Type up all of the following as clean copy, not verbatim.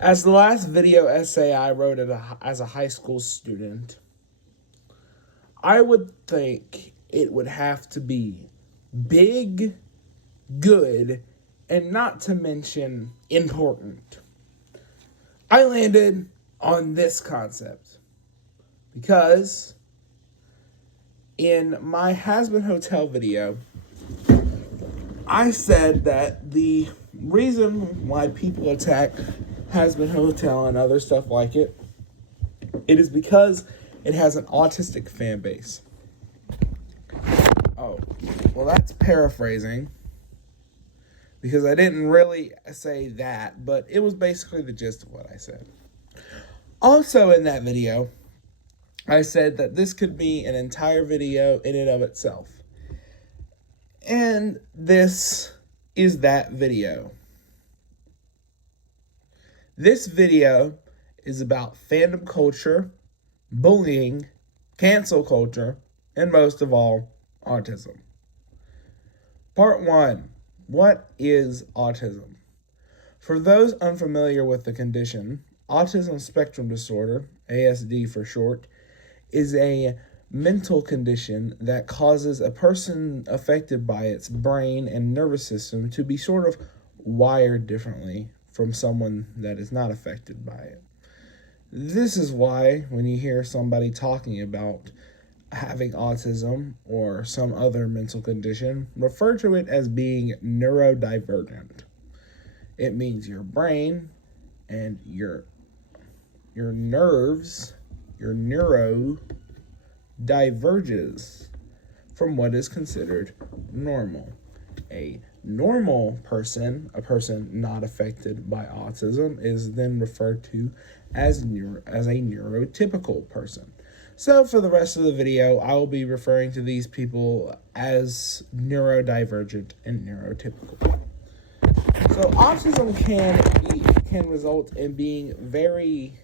As the last video essay I wrote as a high school student, I would think it would have to be big, good, and not to mention important. I landed on this concept because in my Has-Been Hotel video, I said that the reason why people attack Has-Been Hotel and other stuff like it is because it has an autistic fan base. Oh, well, that's paraphrasing because I didn't really say that, but it was basically the gist of what I said. Also in that video, I said that this could be an entire video in and of itself. And this is that video. This video is about fandom culture, bullying, cancel culture, and most of all, autism. Part 1. What is autism? For those unfamiliar with the condition, autism spectrum disorder, ASD for short, is a mental condition that causes a person affected by its brain and nervous system to be sort of wired differently from someone that is not affected by it. This is why when you hear somebody talking about having autism or some other mental condition, refer to it as being neurodivergent. It means your brain and your nerves, your neuro, diverges from what is considered normal. A normal person, a person not affected by autism, is then referred to as a neurotypical person. So for the rest of the video, I will be referring to these people as neurodivergent and neurotypical. So autism can result in being very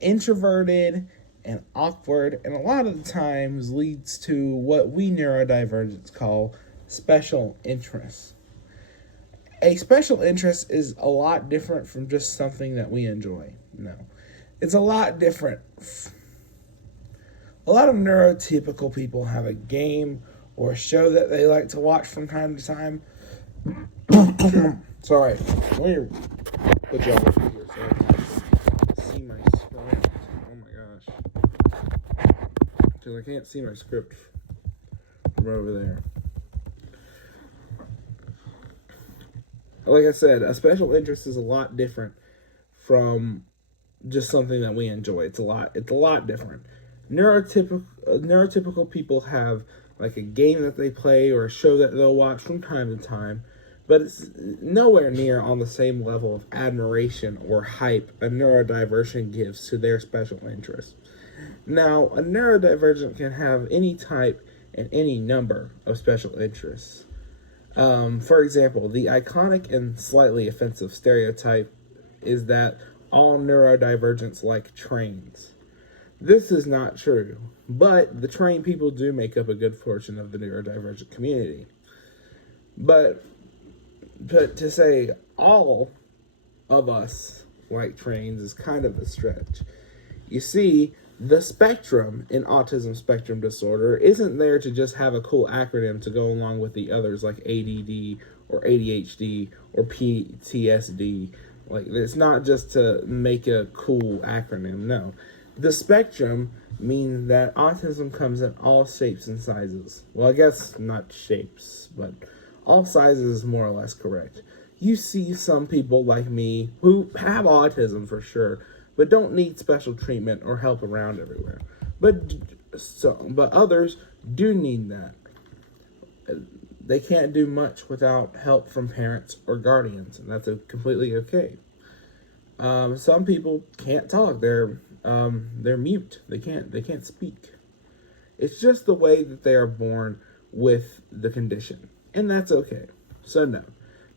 introverted and awkward, and a lot of the times leads to what we neurodivergents call special interests. A special interest is a lot different from just something that we enjoy. No, it's a lot different. A lot of neurotypical people have a game or a show that they like to watch from time to time. Sorry, let me put you over here so I can see my script. Oh my gosh. Because I can't see my script from over there. Like I said, a special interest is a lot different from just something that we enjoy. It's a lot different. Neurotypical people have like a game that they play or a show that they'll watch from time to time, but it's nowhere near on the same level of admiration or hype a neurodivergent gives to their special interest. Now, a neurodivergent can have any type and any number of special interests. For example, the iconic and slightly offensive stereotype is that all neurodivergents like trains. This is not true, but the trained people do make up a good portion of the neurodivergent community. But to say all of us like trains is kind of a stretch. You see, the spectrum in autism spectrum disorder isn't there to just have a cool acronym to go along with the others like ADD or ADHD or PTSD. Like, it's not just to make a cool acronym, no. The spectrum means that autism comes in all shapes and sizes. Well, I guess not shapes, but all sizes is more or less correct. You see some people like me who have autism for sure, but don't need special treatment or help around everywhere. But others do need that. They can't do much without help from parents or guardians, and that's completely okay. Some people can't talk. They're mute. They can't speak. It's just the way that they are born with the condition, and that's okay. So no,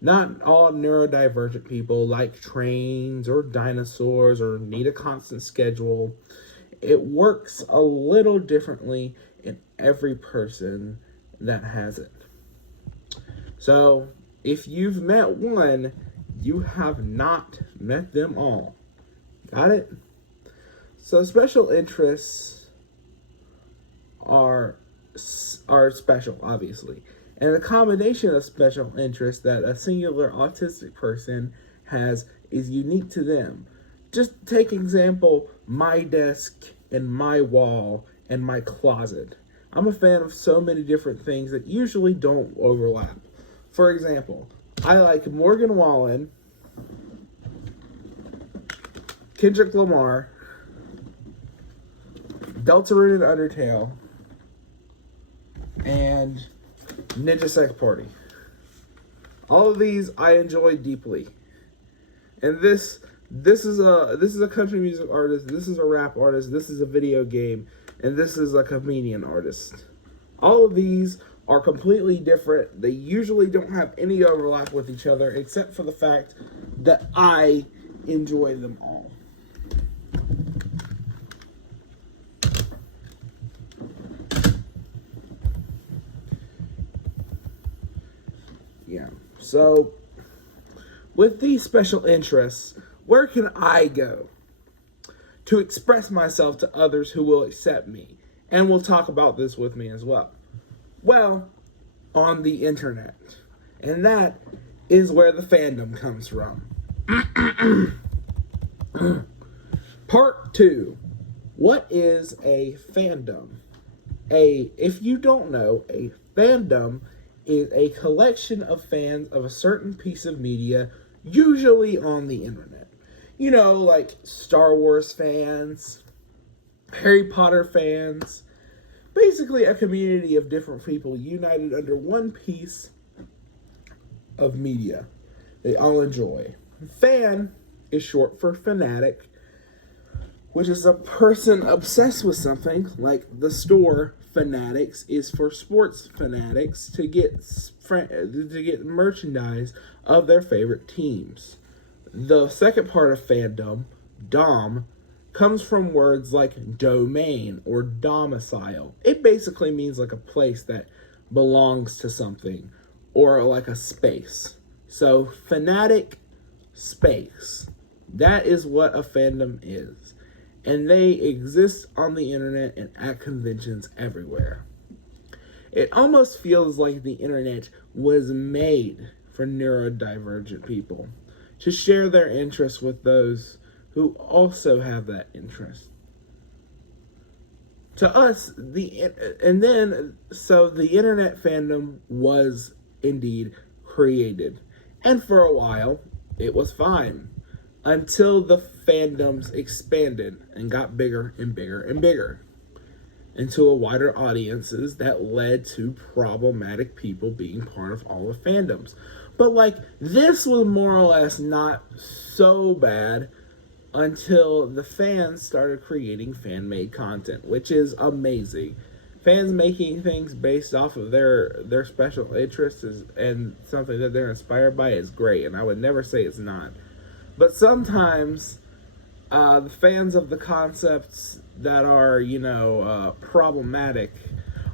not all neurodivergent people like trains or dinosaurs or need a constant schedule. It works a little differently in every person that has it. So if you've met one, You have not met them all. Got it? So special interests are special, obviously. And the combination of special interests that a singular autistic person has is unique to them. Just take example, my desk and my wall and my closet. I'm a fan of so many different things that usually don't overlap. For example, I like Morgan Wallen, Kendrick Lamar, Deltarune and Undertale, and Ninja Sex Party. All of these I enjoy deeply. And this is a country music artist, this is a rap artist, this is a video game, and this is a comedian artist. All of these are completely different. They usually don't have any overlap with each other, except for the fact that I enjoy them all. Yeah. So, with these special interests, where can I go to express myself to others who will accept me and will talk about this with me as well? Well, on the internet. And that is where the fandom comes from. Part 2. What is a fandom? If you don't know, a fandom is a collection of fans of a certain piece of media, usually on the internet. You know, like Star Wars fans, Harry Potter fans, basically a community of different people united under one piece of media they all enjoy. Fan is short for fanatic, which is a person obsessed with something, like the store Fanatics is for sports fanatics to get merchandise of their favorite teams. The second part of fandom, dom, comes from words like domain or domicile. It basically means like a place that belongs to something, or like a space. So fanatic, space. That is what a fandom is. And they exist on the internet and at conventions everywhere. It almost feels like the internet was made for neurodivergent people to share their interests with those who also have that interest. To us, the internet fandom was indeed created. And for a while, it was fine. Until the fandoms expanded and got bigger and bigger and bigger into a wider audiences that led to problematic people being part of all the fandoms. But like, this was more or less not so bad until the fans started creating fan-made content, which is amazing. Fans making things based off of their special interests and something that they're inspired by is great, and I would never say it's not. But sometimes the fans of the concepts that are, problematic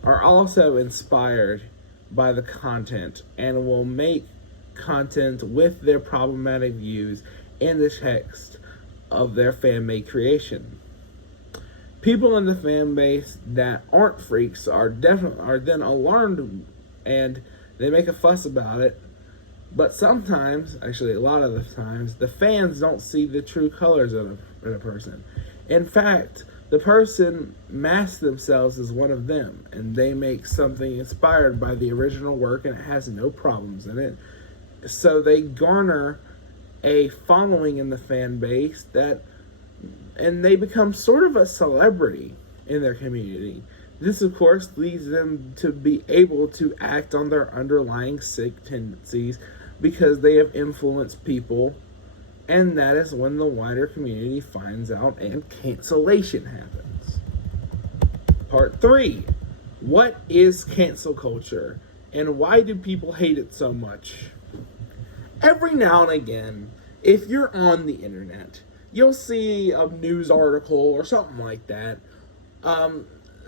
are also inspired by the content and will make content with their problematic views in the text of their fan-made creation. People in the fan base that aren't freaks are then alarmed and they make a fuss about it. But sometimes, actually a lot of the times, the fans don't see the true colors of a person. In fact, the person masks themselves as one of them, and they make something inspired by the original work and it has no problems in it. So they garner a following in the fan base and they become sort of a celebrity in their community. This, of course, leads them to be able to act on their underlying sick tendencies because they have influenced people, and that is when the wider community finds out and cancellation happens. Part 3. What is cancel culture, and why do people hate it so much? Every now and again, if you're on the internet, you'll see a news article or something like that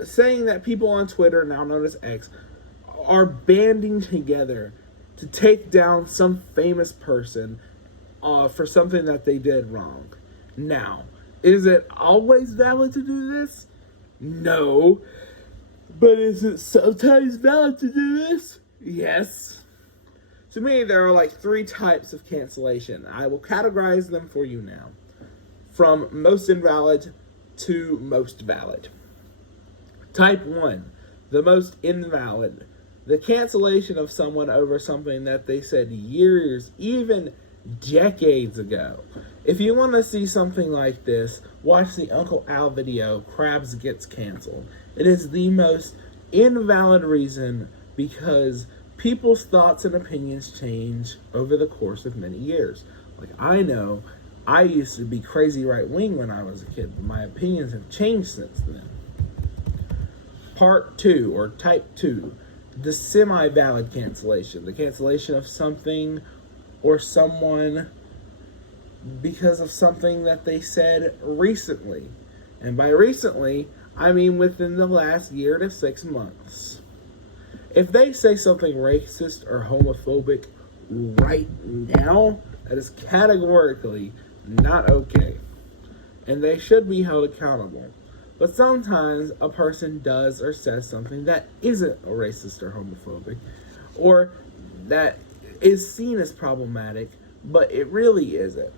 saying that people on Twitter, now known as X, are banding together to take down some famous person for something that they did wrong. Now, is it always valid to do this? No. But is it sometimes valid to do this? Yes. To me, there are like 3 types of cancellation. I will categorize them for you now. From most invalid to most valid. Type 1, the most invalid. The cancellation of someone over something that they said years, even decades ago. If you want to see something like this, watch the Uncle Al video, Krabs Gets Canceled. It is the most invalid reason because people's thoughts and opinions change over the course of many years. Like, I know I used to be crazy right-wing when I was a kid, but my opinions have changed since then. Part 2, or type 2, the semi-valid cancellation. The cancellation of something or someone because of something that they said recently. And by recently, I mean within the last year to 6 months. If they say something racist or homophobic right now, that is categorically not okay. And they should be held accountable. But sometimes a person does or says something that isn't racist or homophobic, or that is seen as problematic, but it really isn't.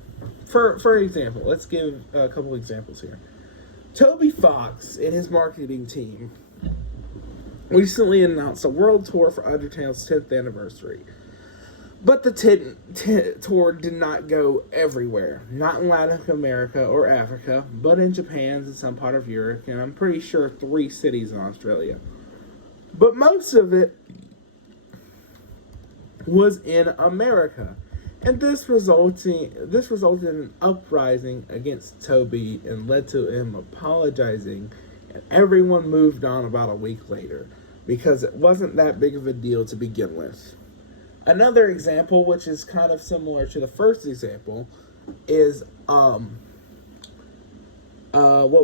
For example, let's give a couple examples here. Toby Fox and his marketing team recently announced a world tour for Undertale's 10th anniversary. But the tour did not go everywhere. Not in Latin America or Africa, but in Japan and some part of Europe, and I'm pretty sure 3 cities in Australia. But most of it was in America. And this resulted in an uprising against Toby and led to him apologizing, and everyone moved on about a week later because it wasn't that big of a deal to begin with. Another example, which is kind of similar to the first example, is what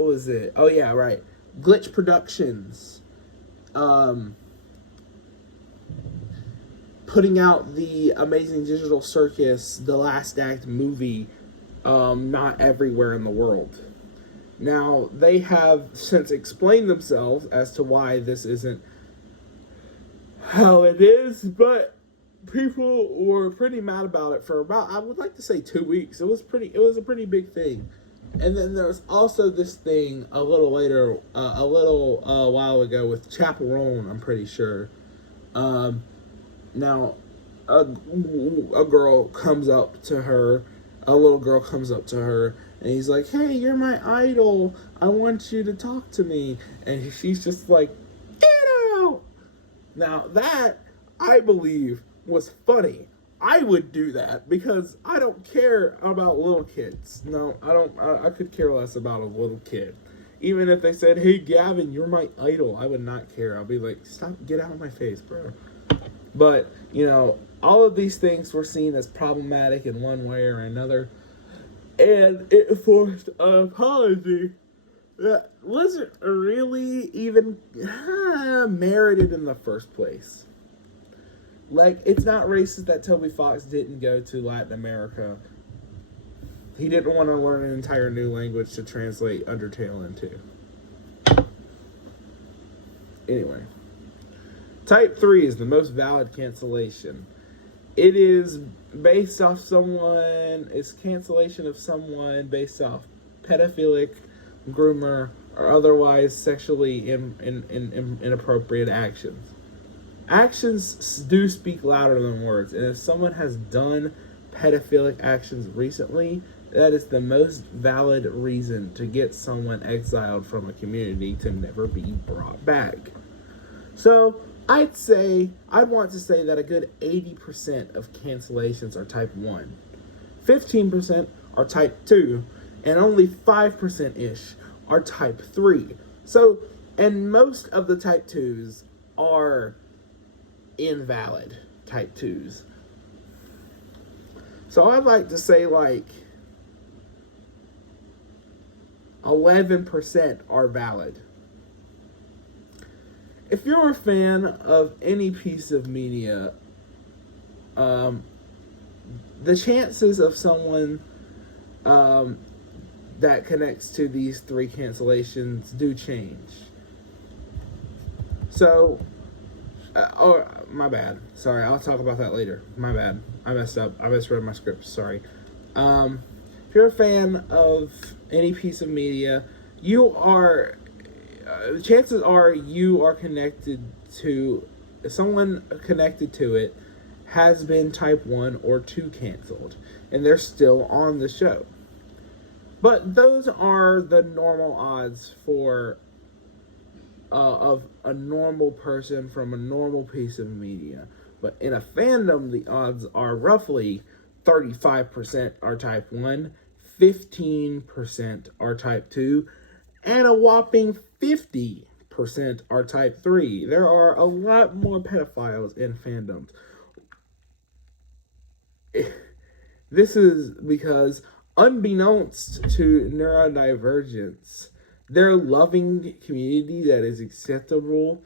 was it? Oh yeah, right. Glitch Productions putting out the Amazing Digital Circus The Last Act movie not everywhere in the world. Now, they have since explained themselves as to why this isn't how it is, but people were pretty mad about it for about, I would like to say, 2 weeks. It was a pretty big thing. And then there was also this thing a little later, a while ago with Chaperone, I'm pretty sure. Now, a little girl comes up to her, and he's like, "Hey, you're my idol. I want you to talk to me." And she's just like, "Get out!" Now, that, I believe, was funny. I would do that because I don't care about little kids. No, I don't. I could care less about a little kid. Even if they said, "Hey, Gavin, you're my idol," I would not care. I'll be like, "Stop, get out of my face, bro." But, all of these things were seen as problematic in one way or another. And it forced an apology that wasn't really even merited in the first place. Like, it's not racist that Toby Fox didn't go to Latin America. He didn't want to learn an entire new language to translate Undertale into. Anyway. Type 3 is the most valid cancellation. It is based off it's cancellation of someone based off pedophilic, groomer, or otherwise sexually inappropriate actions. Actions do speak louder than words, and if someone has done pedophilic actions recently, that is the most valid reason to get someone exiled from a community to never be brought back. So, I'd want to say that a good 80% of cancellations are type 1, 15% are type 2, and only 5%-ish are type 3. So, and most of the type 2s are invalid type 2s. So I'd like to say like 11% are valid. If you're a fan of any piece of media, the chances of someone um, that connects to these three cancellations do change. So, oh, my bad. Sorry, I'll talk about that later. My bad. I messed up. I misread my script. Sorry. If you're a fan of any piece of media, you are. Chances are you are connected to someone connected to it has been type 1 or 2 canceled, and they're still on the show. But those are the normal odds for of a normal person from a normal piece of media. But in a fandom, the odds are roughly 35% are type 1, 15% are type 2, and a whopping 50% are type 3. There are a lot more pedophiles in fandoms. This is because, unbeknownst to neurodivergence, their loving community that is acceptable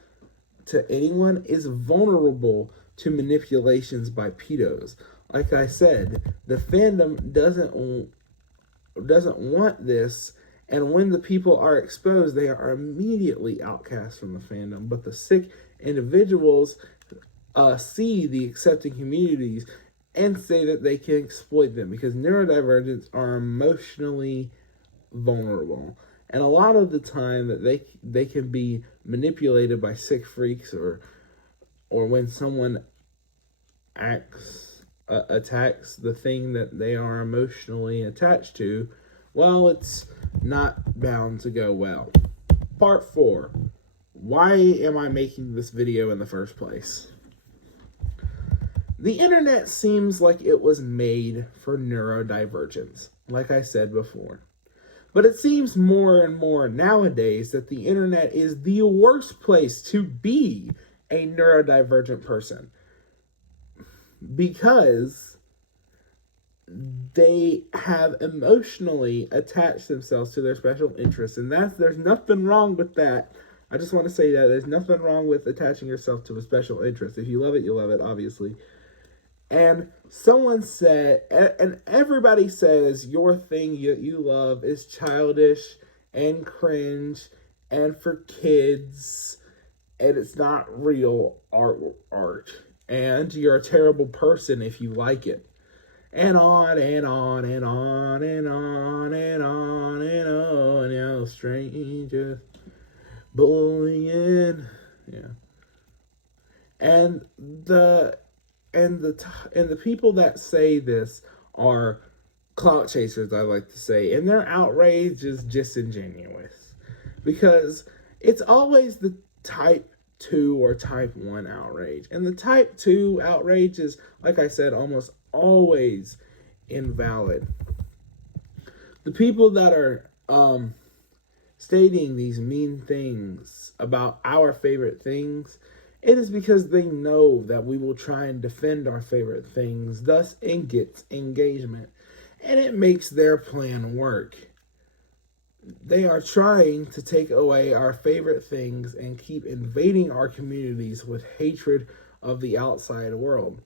to anyone is vulnerable to manipulations by pedos. Like I said, the fandom doesn't want this, and when the people are exposed, they are immediately outcast from the fandom. But the sick individuals see the accepting communities and say that they can exploit them because neurodivergents are emotionally vulnerable. And a lot of the time that they can be manipulated by sick freaks, or when someone attacks the thing that they are emotionally attached to, well, it's not bound to go well. Part 4. Why am I making this video in the first place? The internet seems like it was made for neurodivergence, like I said before. But it seems more and more nowadays that the internet is the worst place to be a neurodivergent person, because they have emotionally attached themselves to their special interests, and there's nothing wrong with that. I just want to say that there's nothing wrong with attaching yourself to a special interest. If you love it, you love it, obviously. And someone said, and everybody says your thing you love is childish and cringe and for kids, and it's not real art. And you're a terrible person if you like it. And on and on and on and on and on and on, you know, strangers bullying, yeah. And the people that say this are clout chasers, I like to say, and their outrage is disingenuous because it's always the type 2 or type 1 outrage, and the type 2 outrage is, like I said, almost always invalid. The people that are stating these mean things about our favorite things, it is because they know that we will try and defend our favorite things, thus it gets engagement, and it makes their plan work. They are trying to take away our favorite things and keep invading our communities with hatred of the outside world.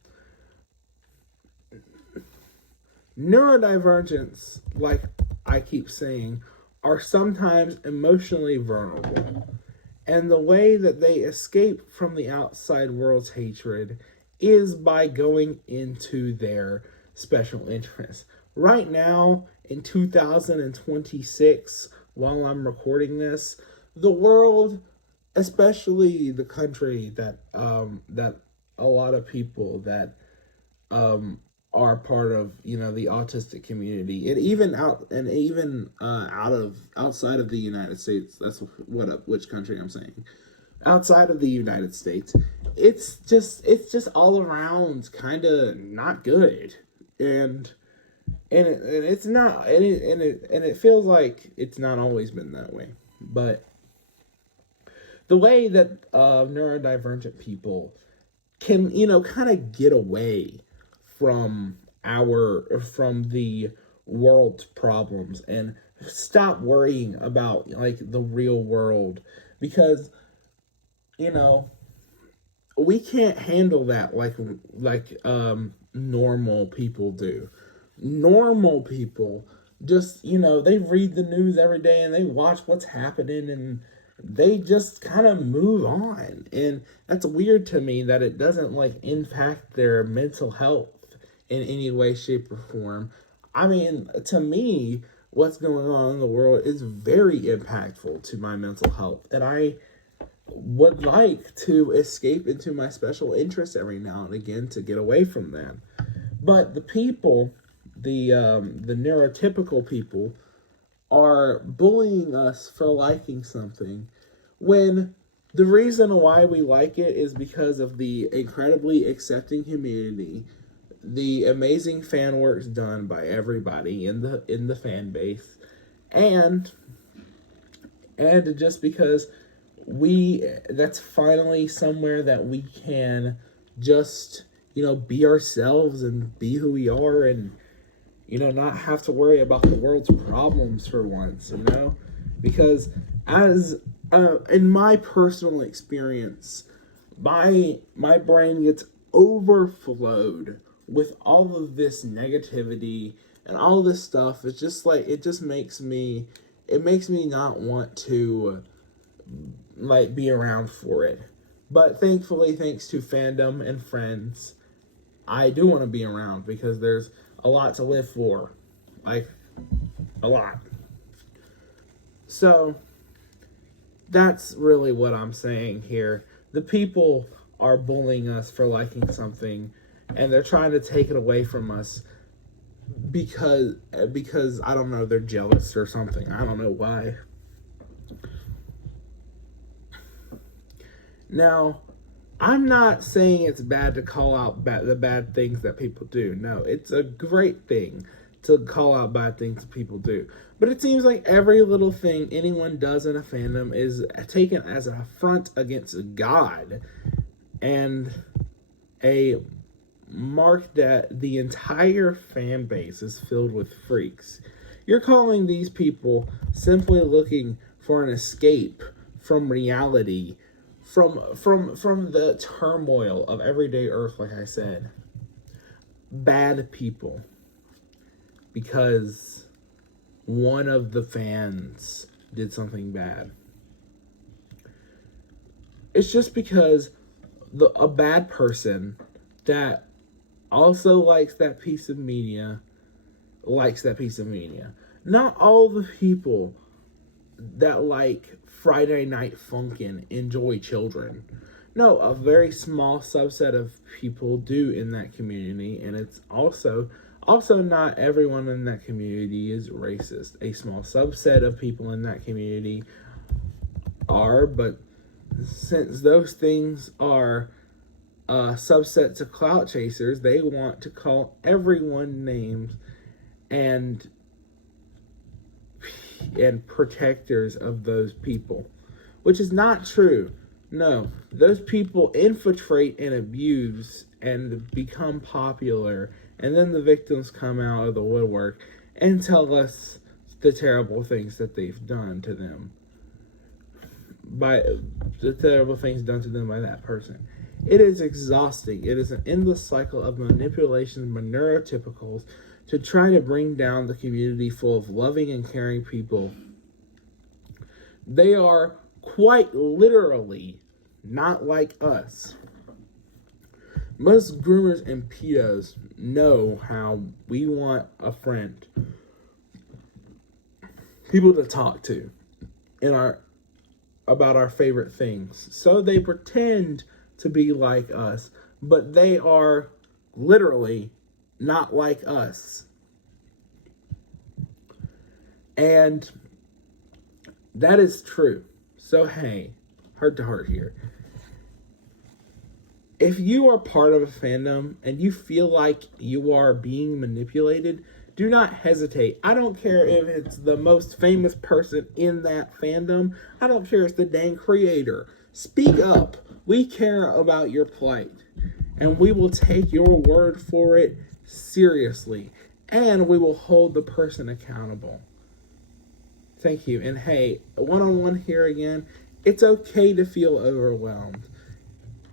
Neurodivergents, like I keep saying, are sometimes emotionally vulnerable. And the way that they escape from the outside world's hatred is by going into their special interests. Right now, in 2026, while I'm recording this, the world, especially the country that a lot of people that are part of, you know, the autistic community, and even outside of the United States. That's which country I'm saying. Outside of the United States, it's just all around kind of not good, and it's not, and it feels like it's not always been that way. But the way that neurodivergent people can, you know, kind of get away from the world's problems and stop worrying about like the real world, because, you know, we can't handle that like normal people do. Normal people just, they read the news every day and they watch what's happening and they just kind of move on. And that's weird to me that it doesn't like impact their mental health in any way, shape, or form. I mean, to me, what's going on in the world is very impactful to my mental health. And I would like to escape into my special interests every now and again to get away from that. But the people, the neurotypical people, are bullying us for liking something when the reason why we like it is because of the incredibly accepting community, the amazing fan works done by everybody in the fan base, and just because that's finally somewhere that we can just be ourselves and be who we are, and not have to worry about the world's problems for once, because as in my personal experience, my brain gets overflowed with all of this negativity and all this stuff. It's just like it makes me not want to like be around for it. But thankfully, thanks to fandom and friends, I do want to be around because there's a lot to live for. Like, a lot. So, that's really what I'm saying here. The people are bullying us for liking something, and they're trying to take it away from us because I don't know, they're jealous or something. I don't know why. Now, I'm not saying it's bad to call out the bad things that people do. No, it's a great thing to call out bad things people do. But it seems like every little thing anyone does in a fandom is taken as an affront against God and a mark that the entire fan base is filled with freaks. You're calling these people simply looking for an escape from reality, from the turmoil of everyday Earth, like I said, bad people, because one of the fans did something bad. It's just because a bad person that also likes that piece of media. Not all the people that like Friday Night Funkin' enjoy children. No, a very small subset of people do in that community, and it's also not everyone in that community is racist. A small subset of people in that community are, but since those things are subsets of clout chasers, they want to call everyone names and protectors of those people, which is not true. No, those people infiltrate and abuse and become popular, and then the victims come out of the woodwork and tell us the terrible things that they've done to them by that person. It is exhausting. It is an endless cycle of manipulation by neurotypicals to try to bring down the community full of loving and caring people. They are quite literally not like us. Most groomers and pedos know how we want a friend, people to talk to about our favorite things. So they pretend to be like us, but they are literally not like us. And that is true. So hey, heart to heart here. If you are part of a fandom and you feel like you are being manipulated, do not hesitate. I don't care if it's the most famous person in that fandom. I don't care if it's the dang creator. Speak up. We care about your plight, and we will take your word for it seriously, and we will hold the person accountable. Thank you. And hey, one-on-one here again, it's okay to feel overwhelmed.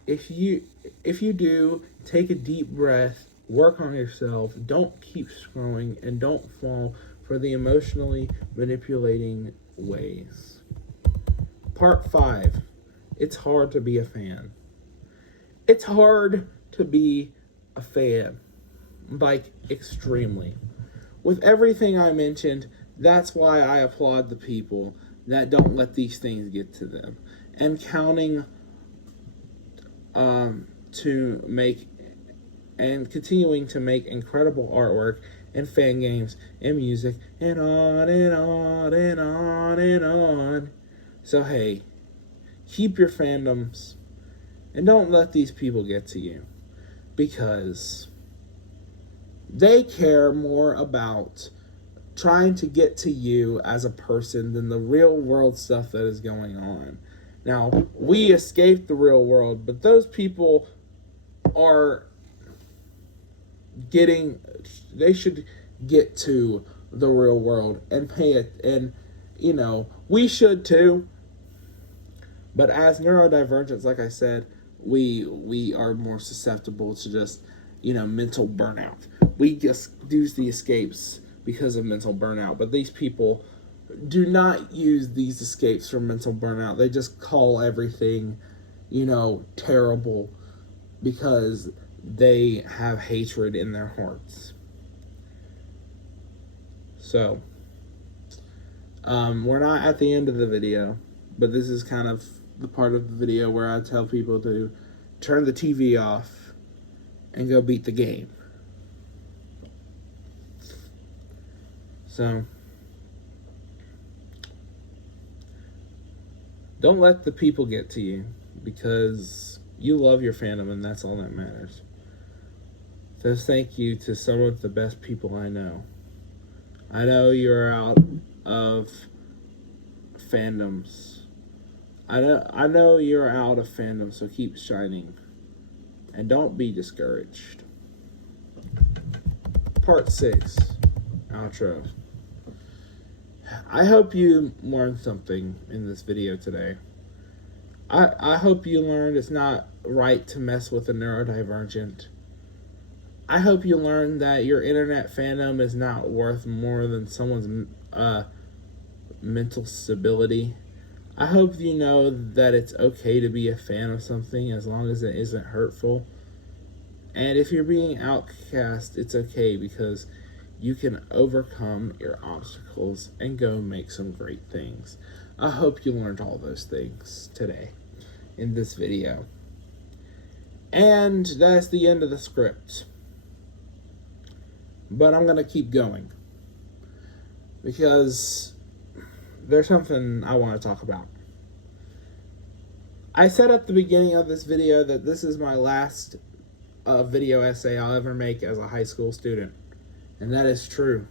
If you do, take a deep breath Work on yourself. Don't keep scrolling, and don't fall for the emotionally manipulating ways. Part 5. It's hard to be a fan. It's hard to be a fan. Like, extremely. With everything I mentioned, that's why I applaud the people that don't let these things get to them. And counting to make and continuing to make incredible artwork and fan games and music and on and on and on and on. So hey, keep your fandoms and don't let these people get to you, because they care more about trying to get to you as a person than the real world stuff that is going on. Now, we escape the real world, but those people are they should get to the real world and pay it, and we should too. But as neurodivergents, like I said, we are more susceptible to just mental burnout. We just use the escapes because of mental burnout, but these people do not use these escapes from mental burnout. They just call everything terrible because they have hatred in their hearts. So we're not at the end of the video, but this is kind of the part of the video where I tell people to turn the TV off and go beat the game. So don't let the people get to you, because you love your fandom and that's all that matters. So thank you to some of the best people I know. I know you're out of fandoms. I know you're out of fandom, so keep shining. And don't be discouraged. Part 6. Outro. I hope you learned something in this video today. I hope you learned it's not right to mess with a neurodivergent. I hope you learned that your internet fandom is not worth more than someone's mental stability. I hope you know that it's okay to be a fan of something as long as it isn't hurtful. And if you're being outcast, it's okay, because you can overcome your obstacles and go make some great things. I hope you learned all those things today in this video. And that's the end of the script. But I'm going to keep going, because there's something I want to talk about. I said at the beginning of this video that this is my last video essay I'll ever make as a high school student. And that is true.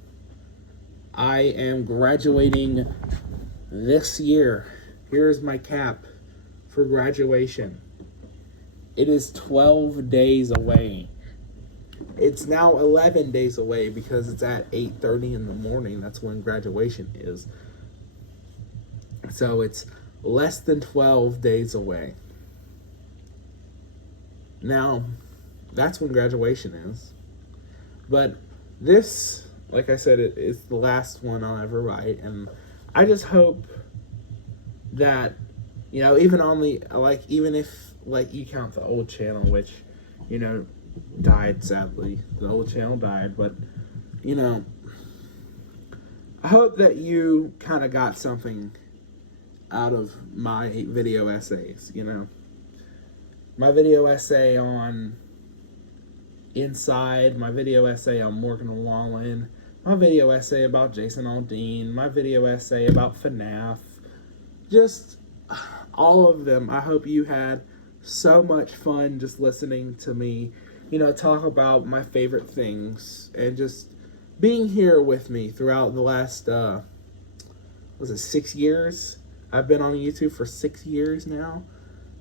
I am graduating this year. Here's my cap for graduation. It is 12 days away. It's now 11 days away, because it's at 8:30 in the morning. That's when graduation is. So it's less than 12 days away. Now, that's when graduation is. But this, like I said, it is the last one I'll ever write. And I just hope that, even on the, even if, you count the old channel, which, died, sadly. The old channel died, but I hope that you kind of got something out of my video essays. My video essay on Inside, my video essay on Morgan Wallen, my video essay about Jason Aldean, my video essay about FNAF, just all of them. I hope you had so much fun just listening to me talk about my favorite things, and just being here with me throughout the last, 6 years? I've been on YouTube for 6 years now.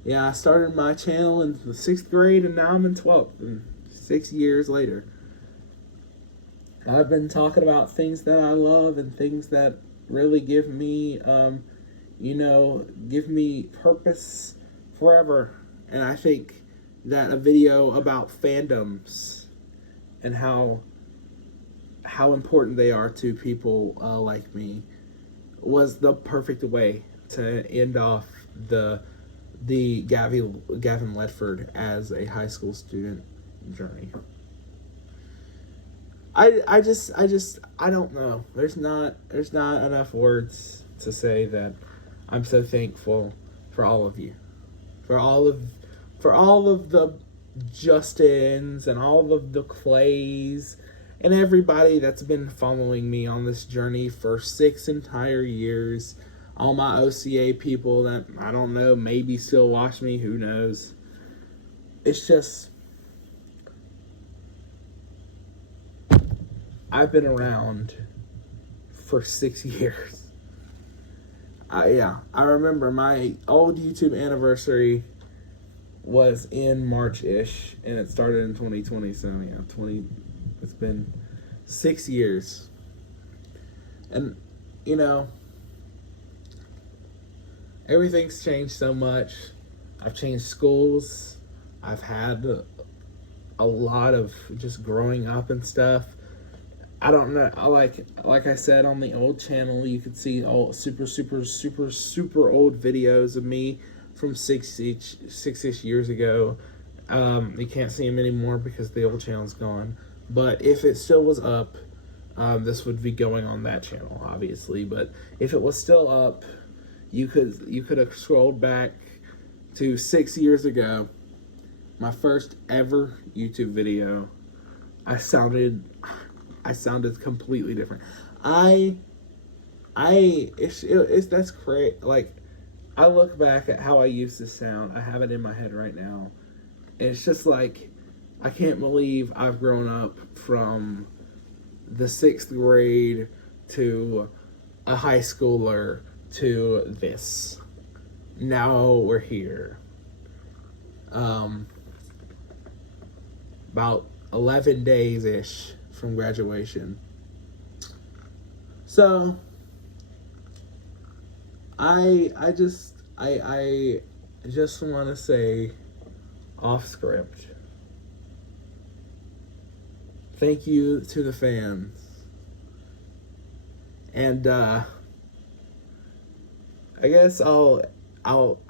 Yeah, I started my channel in the 6th grade, and now I'm in 12th, and 6 years later. I've been talking about things that I love and things that really give me, give me purpose forever. And I think that a video about fandoms and how important they are to people like me was the perfect way to end off the Gavin Ledford as a high school student journey. I don't know. There's not enough words to say that I'm so thankful for all of you. For all of the Justins and all of the Clays and everybody that's been following me on this journey for 6 entire years. All my OCA people that, I don't know, maybe still watch me, who knows. It's just, I've been around for 6 years. I remember my old YouTube anniversary was in March-ish, and it started in 2020, so yeah, it's been 6 years. And, you know, everything's changed so much. I've changed schools. I've had a lot of just growing up and stuff. I don't know. Like I said on the old channel, you could see all super old videos of me from 6-ish years ago. You can't see them anymore because the old channel's gone. But if it still was up, this would be going on that channel, obviously. But if it was still up, you could have scrolled back to 6 years ago. My first ever YouTube video. I sounded completely different. That's great. Like, I look back at how I used to sound. I have it in my head right now. And it's just like, I can't believe I've grown up from the 6th grade to a high schooler to this. Now we're here. About 11 days-ish from graduation. So I just want to say off script, thank you to the fans. And I guess I'll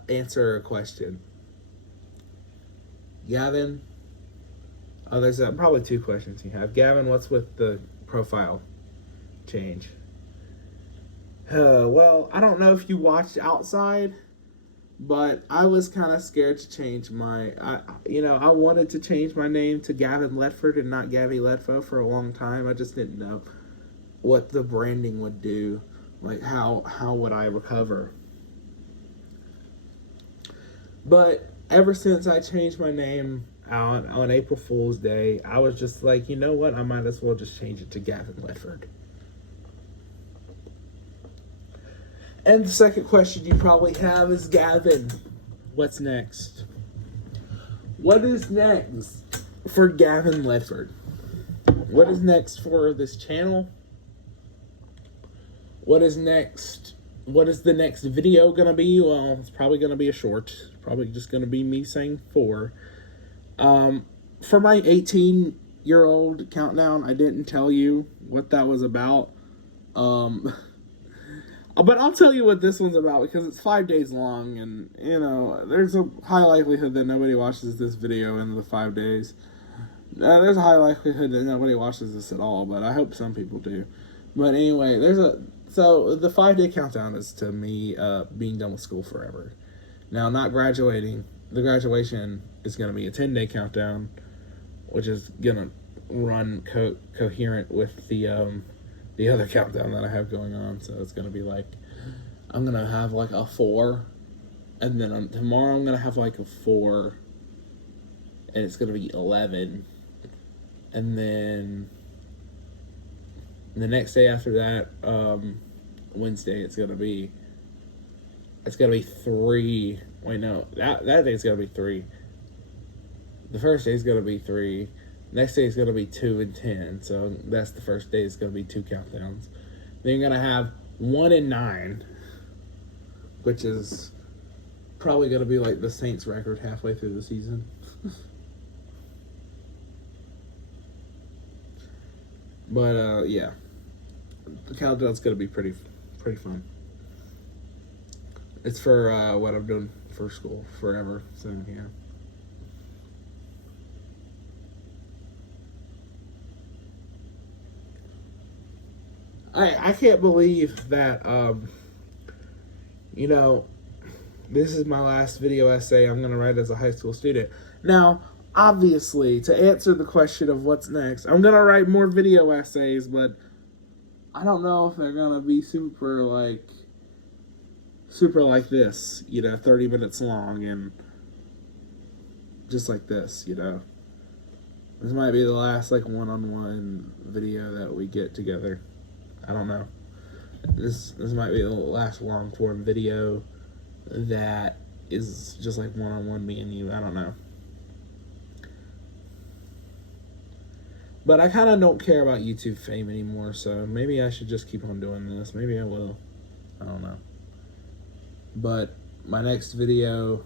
answer a question. Gavin, there's probably 2 questions you have. Gavin, what's with the profile change? Well, I don't know if you watched Outside, but I was kind of scared to change I wanted to change my name to Gavin Ledford and not Gabby Ledfo for a long time. I just didn't know what the branding would do. Like, how would I recover? But ever since I changed my name on April Fool's Day, I was just like, you know what? I might as well just change it to Gavin Ledford. And the second question you probably have is, Gavin, what's next? What is next for Gavin Ledford? What is next for this channel? What is next? What is the next video going to be? Well, it's probably going to be a short. Probably just going to be me saying 4. For my 18-year-old countdown, I didn't tell you what that was about. But I'll tell you what this one's about, because it's 5 days long, and, you know, there's a high likelihood that nobody watches this video in the 5 days. There's a high likelihood that nobody watches this at all, but I hope some people do. But anyway, so the 5-day countdown is to me being done with school forever. Now, not graduating. The graduation is going to be a 10-day countdown, which is going to run coherent with the other countdown that I have going on. So it's going to be like, I'm going to have like a 4, and then tomorrow I'm going to have like a 4, and it's going to be 11, and then the next day after that, Wednesday, it's going to be 3. Wait, no, that day it's going to be 3. The first day is going to be 3. Next day is going to be 2 and 10. So that's the first day. It's going to be 2 countdowns. Then you're going to have 1 and 9, which is probably going to be like the Saints record halfway through the season. But yeah, the countdown's gonna be pretty fun. It's for what I'm doing for school forever. So yeah. I can't believe that you know, this is my last video essay I'm gonna write as a high school student. Now, obviously, to answer the question of what's next, I'm gonna write more video essays, but I don't know if they're gonna be super like this, 30 minutes long and just like this, This might be the last like one-on-one video that we get together. I don't know. This might be the last long form video that is just like one-on-one me and you. I don't know. But I kind of don't care about YouTube fame anymore, so maybe I should just keep on doing this. Maybe I will. I don't know. But my next video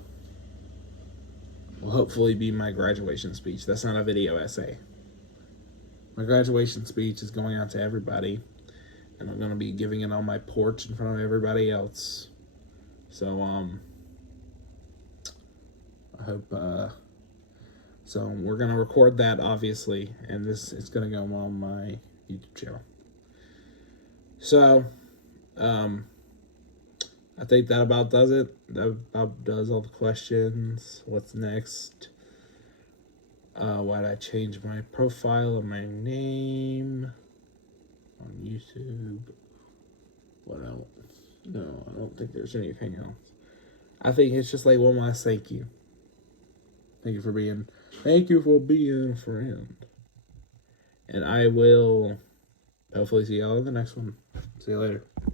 will hopefully be my graduation speech. That's not a video essay. My graduation speech is going out to everybody, and I'm going to be giving it on my porch in front of everybody else. So, I hope, so we're going to record that, obviously, and it's going to go on my YouTube channel. So, I think that about does it. That about does all the questions. What's next? Why did I change my profile and my name on YouTube? What else? No, I don't think there's anything else. I think it's just like one last thank you. Thank you for being a friend. And I will hopefully see y'all in the next one. See you later.